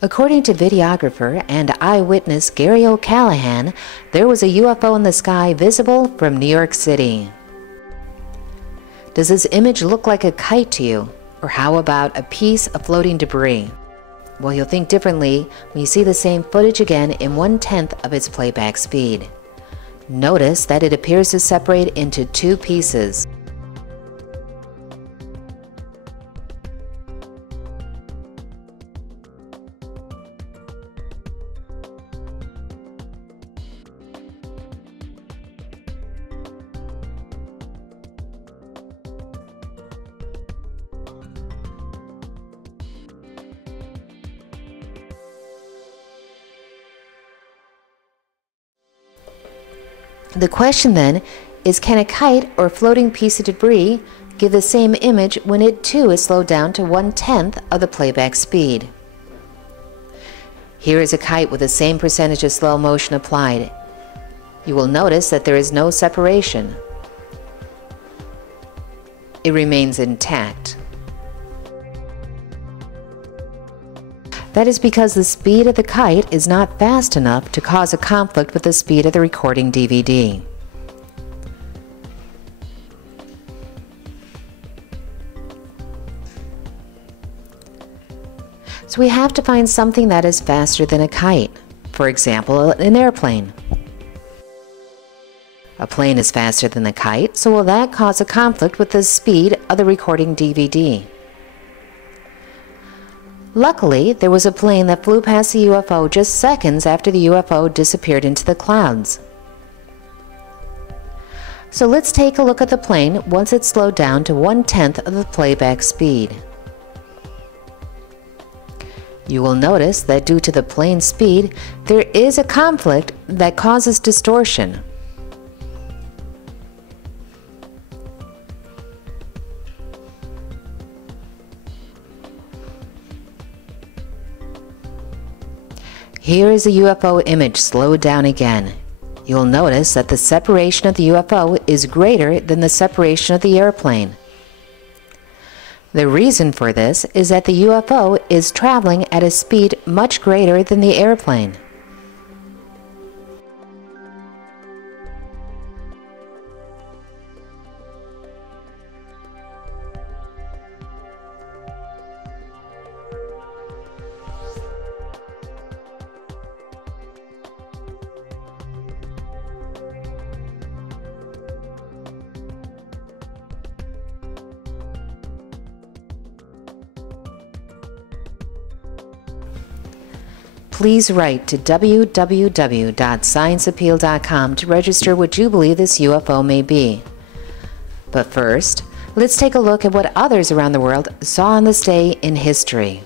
According to videographer and eyewitness Gary O'Callahan, there was a UFO in the sky visible from New York City. Does this image look like a kite to you? Or how about a piece of floating debris? Well, you'll think differently when you see the same footage again in 1/10 of its playback speed. Notice that it appears to separate into two pieces. The question then is, can a kite or floating piece of debris give the same image when it too is slowed down to 1/10 of the playback speed? Here is a kite with the same percentage of slow motion applied. You will notice that there is no separation. It remains intact. That is because the speed of the kite is not fast enough to cause a conflict with the speed of the recording DVD. So we have to find something that is faster than a kite. For example, an airplane. A plane is faster than the kite, so will that cause a conflict with the speed of the recording DVD? Luckily, there was a plane that flew past the UFO just seconds after the UFO disappeared into the clouds. So let's take a look at the plane once it's slowed down to 1/10 of the playback speed. You will notice that due to the plane's speed, there is a conflict that causes distortion. Here is a UFO image slowed down again. You'll notice that the separation of the UFO is greater than the separation of the airplane. The reason for this is that the UFO is traveling at a speed much greater than the airplane. Please write to www.scienceappeal.com to register what you believe this UFO may be. But first, let's take a look at what others around the world saw on this day in history.